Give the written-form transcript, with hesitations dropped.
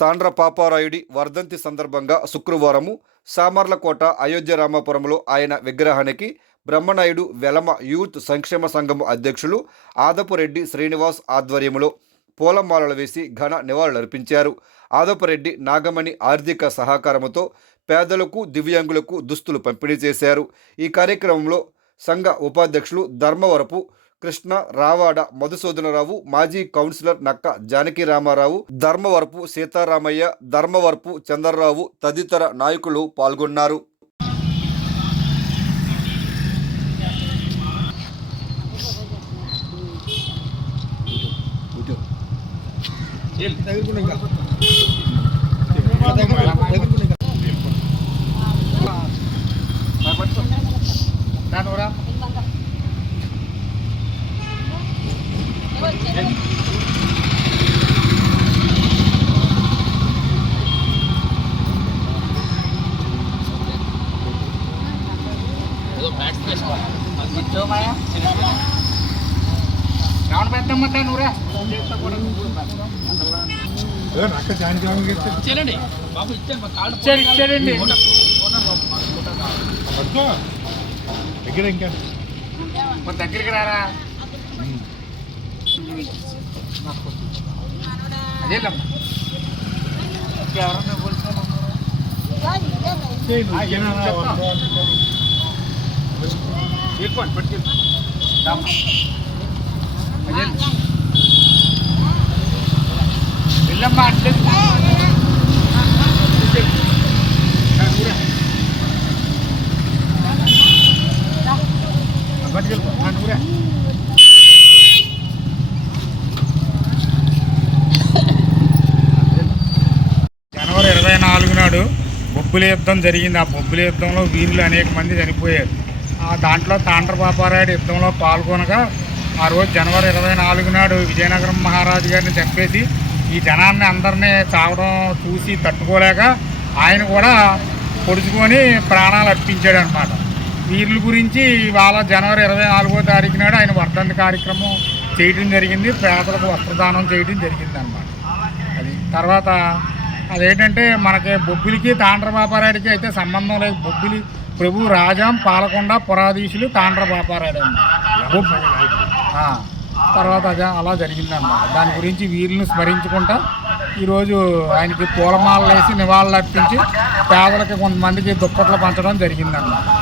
తాండ్ర పాపారాయుడి వర్ధంతి సందర్భంగా శుక్రవారము సామర్లకోట అయోధ్య రామాపురంలో ఆయన విగ్రహానికి బ్రహ్మనాయుడు వెలమ యూత్ సంక్షేమ సంఘం అధ్యక్షులు ఆదపురెడ్డి శ్రీనివాస్ ఆధ్వర్యంలో పూలమాలలు వేసి ఘన నివాళులర్పించారు. ఆదపురెడ్డి నాగమణి ఆర్థిక సహకారంతో పేదలకు దివ్యాంగులకు దుస్తులు పంపిణీ చేశారు. ఈ కార్యక్రమంలో సంఘ ఉపాధ్యక్షులు ధర్మవరపు కృష్ణ, రావాడ మధుసూదనరావు, మాజీ కౌన్సిలర్ నక్క జానకి రామారావు, ధర్మవరపు సీతారామయ్య, ధర్మవరపు చంద్రరావు తదితర నాయకులు పాల్గొన్నారు. దగ్గరికి రారా అదేలమ్మా ఎవరన్నా వెళ్ళమ్మా అంటే జనవరి 24 నాడు బొబ్బిలి యుద్ధం జరిగింది. ఆ బొబ్బిలి యుద్ధంలో వీరులు అనేక మంది చనిపోయారు. దాంట్లో తాండ్ర పాపారాయుడు యుద్ధంలో పాల్గొనగా ఆ రోజు జనవరి 24 నాడు విజయనగరం మహారాజు గారిని చంపేసి ఈ జనాన్ని అందరినీ చావడం చూసి తట్టుకోలేక ఆయన కూడా పొడుచుకొని ప్రాణాలు అర్పించాడు అనమాట. వీరుల గురించి ఇవాళ జనవరి 24వ తారీఖు నాడు ఆయన వర్ధంతి కార్యక్రమం చేయడం జరిగింది. పేదలకు వస్త్రదానం చేయడం జరిగింది అనమాట. అది తర్వాత అదేంటంటే మనకి బొబ్బిలికి తాండ్ర పాపారాయుడికి అయితే సంబంధం లేదు. బొబ్బిలి ప్రభు రాజాం పాలకొండ పురాధీశులు తాండ్ర పాపారాయుడు అన్నమాట. తర్వాత అదే అలా జరిగిందన్నమాట. దాని గురించి వీరులను స్మరించుకుంటా ఈరోజు ఆయనకి పూలమాలలు వేసి నివాళులు అర్పించి పేదలకి కొంతమందికి దుప్పట్లు పంచడం జరిగిందన్నమాట.